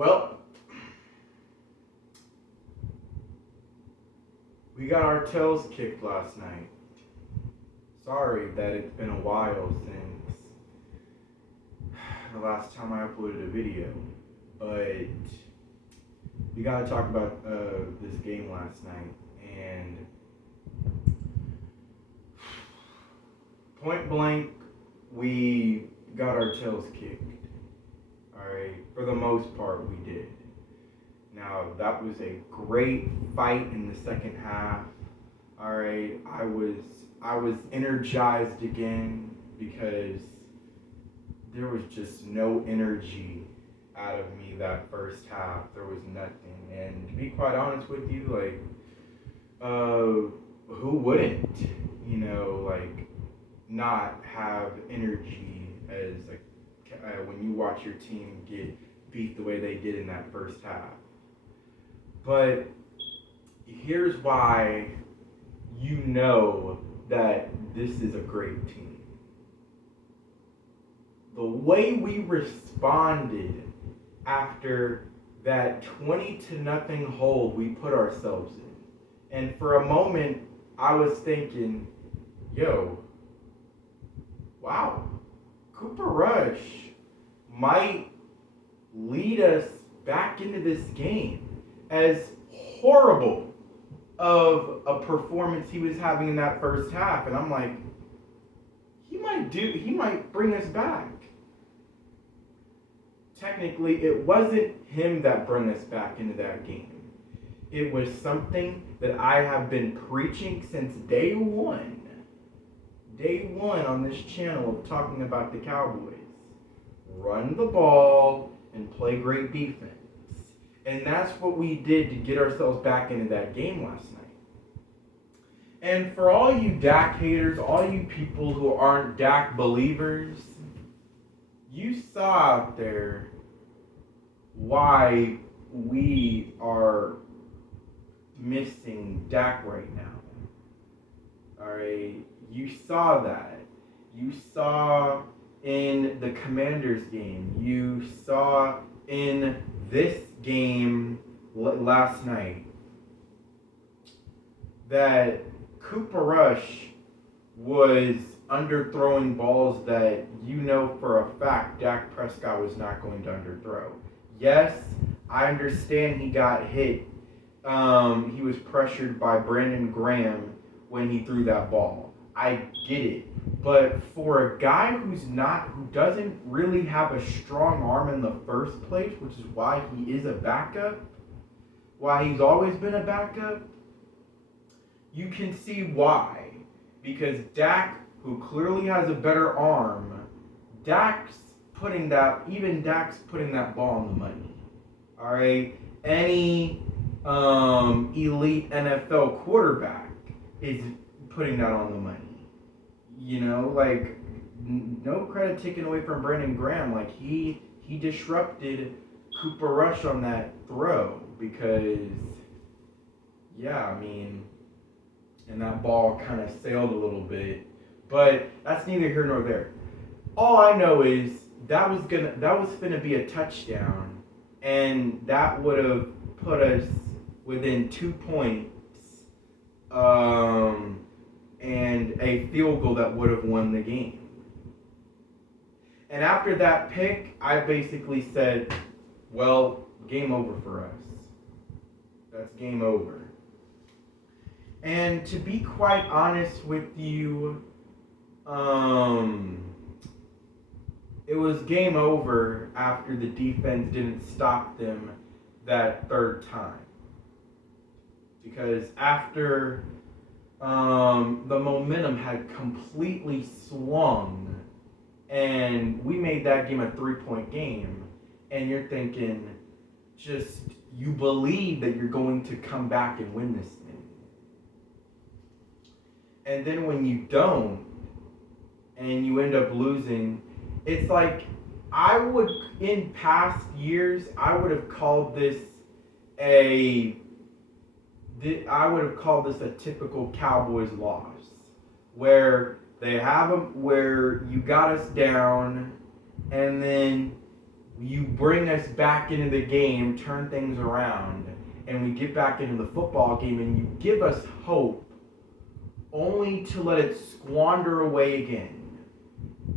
Well, we got our tails kicked last night. Sorry that it's been a while since the last time I uploaded a video, but we gotta talk about this game last night. And point blank, we got our tails kicked. Alright, for the most part, we did. Now, that was a great fight in the second half. Alright, I was energized again because there was just no energy out of me that first half. There was nothing. And to be quite honest with you, who wouldn't, not have energy as when you watch your team get beat the way they did in that first half. But here's why you know that this is a great team. The way we responded after that 20-0 hold we put ourselves in. And for a moment, I was thinking, wow, Cooper Rush might lead us back into this game. As horrible of a performance he was having in that first half. And I'm like, he might bring us back. Technically, it wasn't him that brought us back into that game. It was something that I have been preaching since day one on this channel of talking about the Cowboys. Run the ball and play great defense. And that's what we did to get ourselves back into that game last night. And for all you Dak haters, all you people who aren't Dak believers, you saw out there why we are missing Dak right now. Alright, you saw that. You saw in the Commanders game. You saw in this game last night that Cooper Rush was underthrowing balls that you know for a fact Dak Prescott was not going to underthrow. Yes, I understand he got hit. He was pressured by Brandon Graham when he threw that ball. I get it. But for a guy who doesn't really have a strong arm in the first place, which is why he is a backup, why he's always been a backup, you can see why. Because Dak, who clearly has a better arm, Dak's putting that ball on the money. Alright? Any elite NFL quarterback is putting that on the money. No credit taken away from Brandon Graham. He disrupted Cooper Rush on that throw because, and that ball kind of sailed a little bit. But that's neither here nor there. All I know is that was gonna be a touchdown, and that would have put us within 2 points. And a field goal that would have won the game. And after that pick, I basically said, well, game over for us. That's game over. And to be quite honest with you, it was game over after the defense didn't stop them that third time. Because after the momentum had completely swung, and we made that game a 3-point game, and you're thinking, you believe that you're going to come back and win this thing. And then when you don't, and you end up losing, it's like, in past years, I would have called this a typical Cowboys loss, where they have where you got us down, and then You bring us back into the game, turn things around, and we get back into the football game, and you give us hope only to let it squander away again,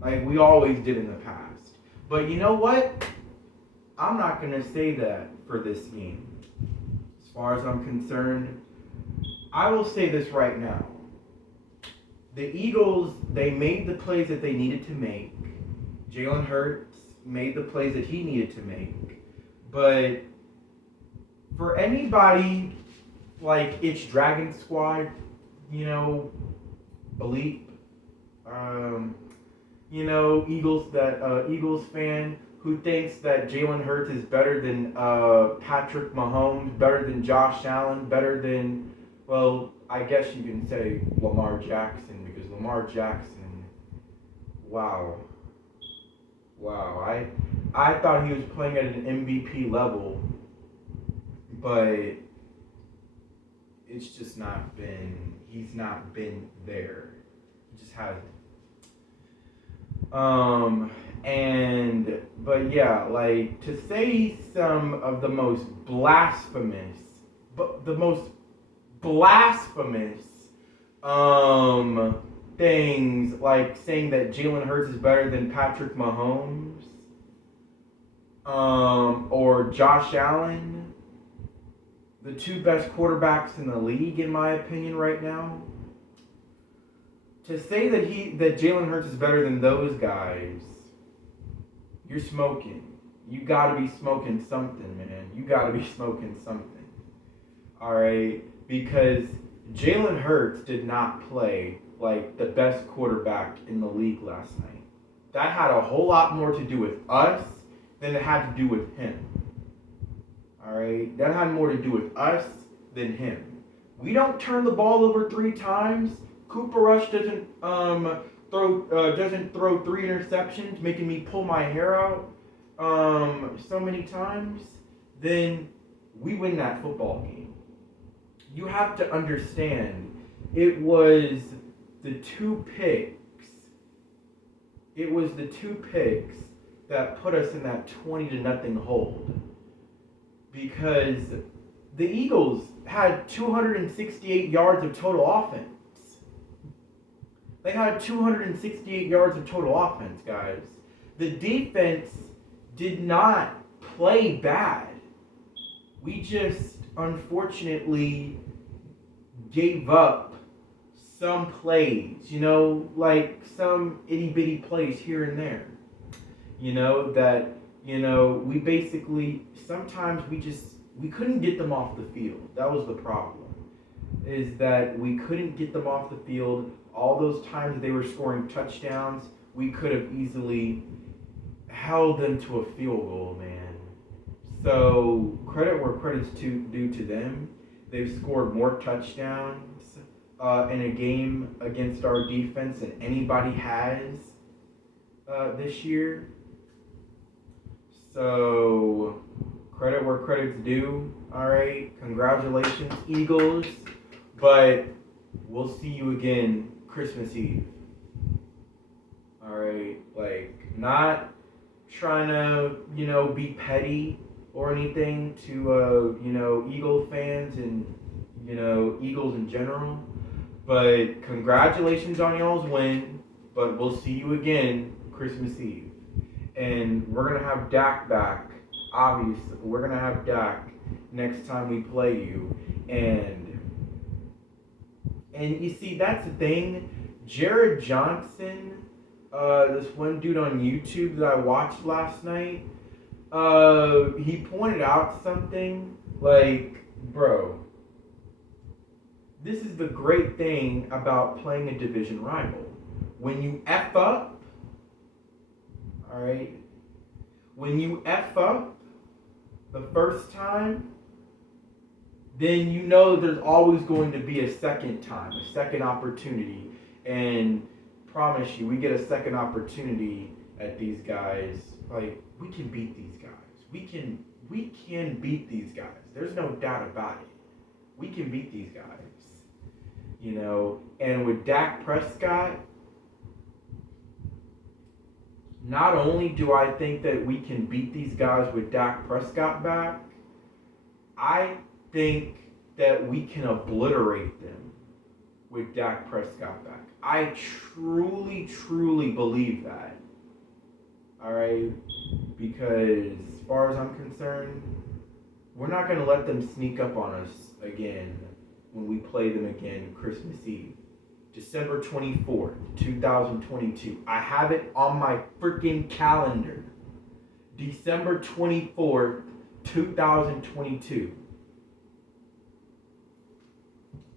like we always did in the past. But you know what? I'm not going to say that for this game. As far as I'm concerned, I will say this right now. The Eagles, they made the plays that they needed to make. Jalen Hurts made the plays that he needed to make. But for anybody like it's Dragon Squad, elite, Eagles fan who thinks that Jalen Hurts is better than Patrick Mahomes, better than Josh Allen, better than, well, I guess you can say Lamar Jackson, because Lamar Jackson, wow. I thought he was playing at an MVP level, but it's just not been, he's not been there. He just hasn't. But yeah, like, to say some of the most blasphemous things, like saying that Jalen Hurts is better than Patrick Mahomes, or Josh Allen, the two best quarterbacks in the league, in my opinion, right now. To say that Jalen Hurts is better than those guys, you're smoking. You gotta be smoking something, man. You gotta be smoking something. Alright? Because Jalen Hurts did not play like the best quarterback in the league last night. That had a whole lot more to do with us than it had to do with him. Alright? That had more to do with us than him. We don't turn the ball over 3 times. Cooper Rush doesn't throw 3 interceptions, making me pull my hair out so many times. Then we win that football game. You have to understand, it was the 2 picks. It was the 2 picks that put us in that 20-0 hold. Because the Eagles had 268 yards of total offense. They had 268 yards of total offense, guys. The defense did not play bad. We just, unfortunately, gave up some plays, like some itty-bitty plays here and there. We basically, sometimes we couldn't get them off the field. That was the problem, is that we couldn't get them off the field. All those times that they were scoring touchdowns, we could have easily held them to a field goal, man. So, credit where credit's due to them. They've scored more touchdowns in a game against our defense than anybody has this year. So, credit where credit's due. Alright, congratulations, Eagles. But we'll see you again Christmas Eve. Alright, like, not trying to, be petty or anything to, Eagle fans and, Eagles in general. But congratulations on y'all's win. But we'll see you again Christmas Eve. And we're going to have Dak back. Obviously, we're going to have Dak next time we play you. And you see, that's the thing. Jared Johnson, this one dude on YouTube that I watched last night, he pointed out something like, bro, this is the great thing about playing a division rival. When you F up, alright, when you F up the first time, then there's always going to be a second time, a second opportunity. And promise you, we get a second opportunity at these guys. Like, we can beat these guys. We can beat these guys. There's no doubt about it. We can beat these guys. And with Dak Prescott, not only do I think that we can beat these guys with Dak Prescott back, I think that we can obliterate them with Dak Prescott back. I truly, truly believe that. All right, because as far as I'm concerned, we're not going to let them sneak up on us again when we play them again Christmas Eve. December 24th, 2022. I have it on my freaking calendar. December 24th, 2022.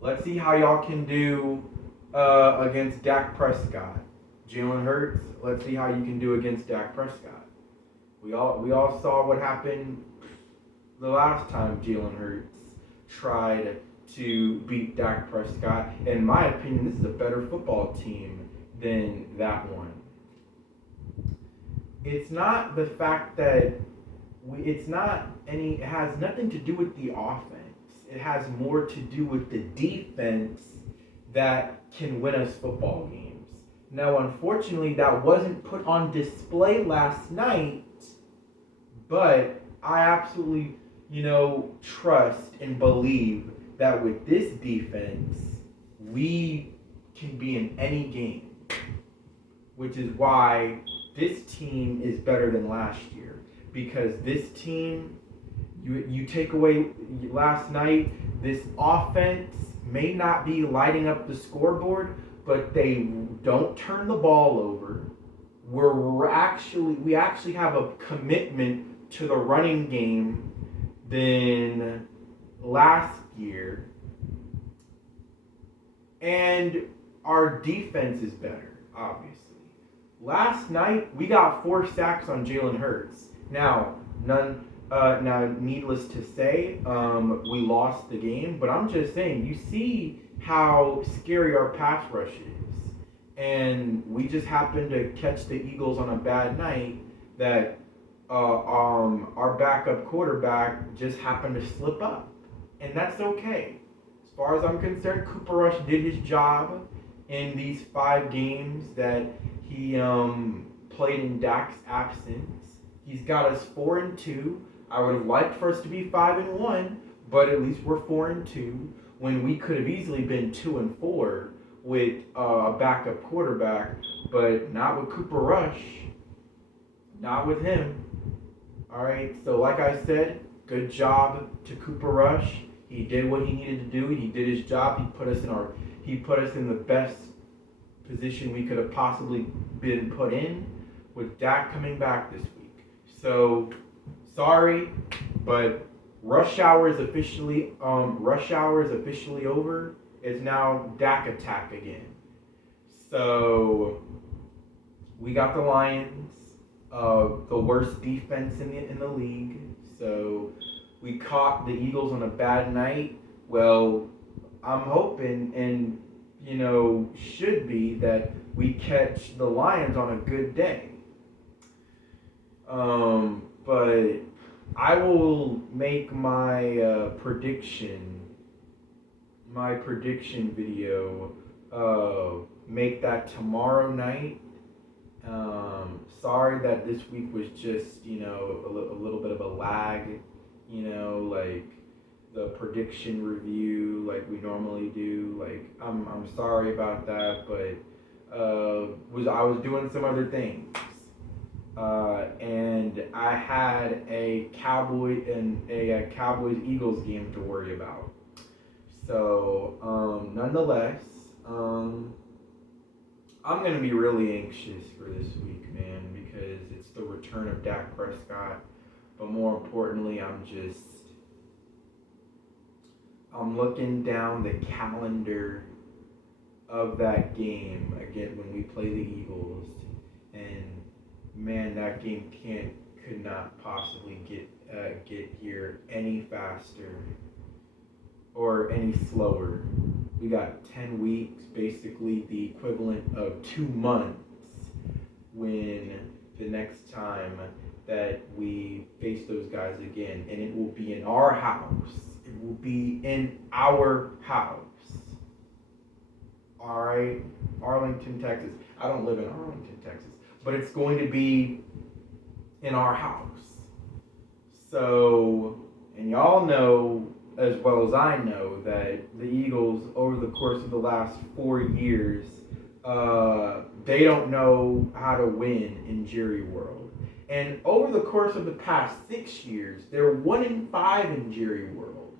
Let's see how y'all can do against Dak Prescott. Jalen Hurts, let's see how you can do against Dak Prescott. We all saw what happened the last time Jalen Hurts tried to beat Dak Prescott. In my opinion, this is a better football team than that one. It's not the fact that it has nothing to do with the offense. It has more to do with the defense that can win us football games. Now, unfortunately, that wasn't put on display last night, but I absolutely, trust and believe that with this defense, we can be in any game, which is why this team is better than last year. Because this team, you take away last night, this offense may not be lighting up the scoreboard, but they don't turn the ball over. We actually have a commitment to the running game than last year. And our defense is better, obviously. Last night, we got 4 sacks on Jalen Hurts. Now, needless to say, we lost the game, but I'm just saying, you see how scary our pass rush is. And we just happened to catch the Eagles on a bad night that our backup quarterback just happened to slip up. And that's okay. As far as I'm concerned, Cooper Rush did his job in these 5 games that he played in Dak's absence. He's got us 4-2. I would have liked for us to be 5-1, but at least we're 4-2 when we could have easily been 2-4 with a backup quarterback, but not with Cooper Rush. Not with him. All right. So like I said, good job to Cooper Rush. He did what he needed to do. He did his job. He put us in the best position we could have possibly been put in with Dak coming back this week. So sorry, but rush hour is officially over. It's now Dak attack again. So we got the Lions, the worst defense in the league. So we caught the Eagles on a bad night. Well, I'm hoping and should be that we catch the Lions on a good day. But I will make my prediction video, make that tomorrow night. Sorry that this week was just, a little bit of a lag, like the prediction review like we normally do. Like, I'm sorry about that, but I was doing some other things. And I had a Cowboys Eagles game to worry about. So, nonetheless, I'm going to be really anxious for this week, man, because it's the return of Dak Prescott. But more importantly, I'm looking down the calendar of that game again when we play the Eagles, and man, that game could not possibly get here any faster or any slower. We got 10 weeks, basically the equivalent of 2 months, when the next time that we face those guys again, and it will be in our house. It will be in our house. All right, Arlington, Texas. I don't live in Arlington, Texas, but it's going to be in our house. So, and y'all know as well as I know that the Eagles, over the course of the last 4 years, they don't know how to win in Jerry World. And over the course of the past 6 years, they're 1-5 in Jerry World.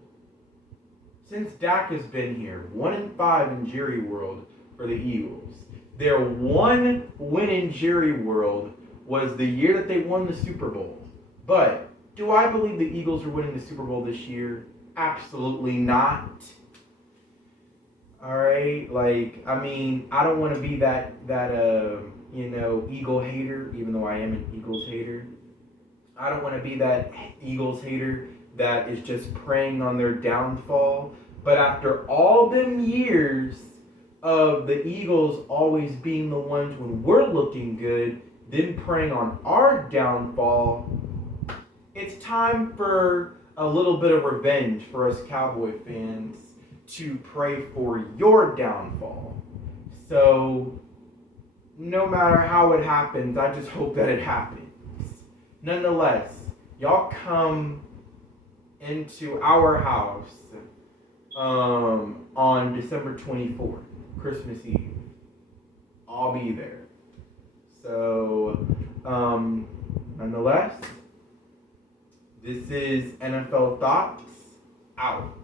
Since Dak has been here, 1-5 in Jerry World for the Eagles. Their one win in Jerry World was the year that they won the Super Bowl. But do I believe the Eagles are winning the Super Bowl this year? Absolutely not. All right, like, I mean, I don't want to be that Eagle hater, even though I am an Eagles hater. I don't want to be that Eagles hater that is just preying on their downfall. But after all them years of the Eagles always being the ones when we're looking good, them preying on our downfall, it's time for a little bit of revenge for us Cowboy fans to pray for your downfall. So, no matter how it happens, I just hope that it happens. Nonetheless, y'all come into our house on December 24th, Christmas Eve. I'll be there. So, nonetheless, this is NFL Thoughts out.